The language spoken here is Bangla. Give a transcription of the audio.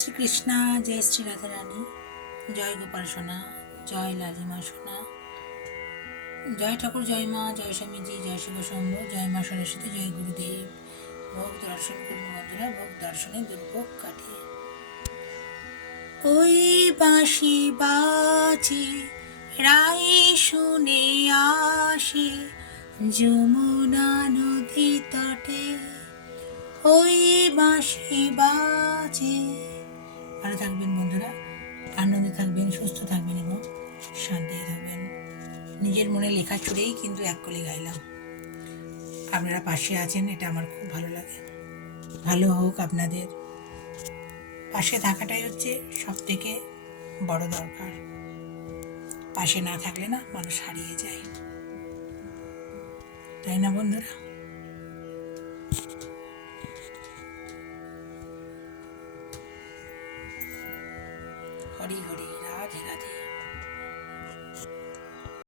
শ্রীকৃষ্ণা, জয় শ্রী রাধা রানী, জয় গোপাল সোনা, জয় লালিমা সোনা, জয় ঠাকুর, জয় মা, জয় স্বামীজি, জয় শিব শম্ভ, জয় মা সরস্বতী, জয় গুরুদেব। ভোগ দর্শন করুন বন্ধুরা, ভোগ দর্শনে দুর্ভোগ কাটে। ওই বাঁশি বাজে, রাই শুনে আসে, যমুনা নদী তটে। ওই বাঁশি বাজে। ভালো থাকবেন বন্ধুরা, আনন্দে থাকবেন, সুস্থ থাকবেন এবং শান্তিতে থাকবেন। নিজের মনে লেখা ছুড়েই কিন্তু এক কলি গাইলাম। আপনারা পাশে আছেন, এটা আমার খুব ভালো লাগে। ভালো হোক আপনাদের, পাশে থাকাটাই হচ্ছে সব থেকে বড় দরকার। পাশে না থাকলে না মানুষ হারিয়ে যায়, তাই না বন্ধুরা? হরি হরি, রাধে রাধে।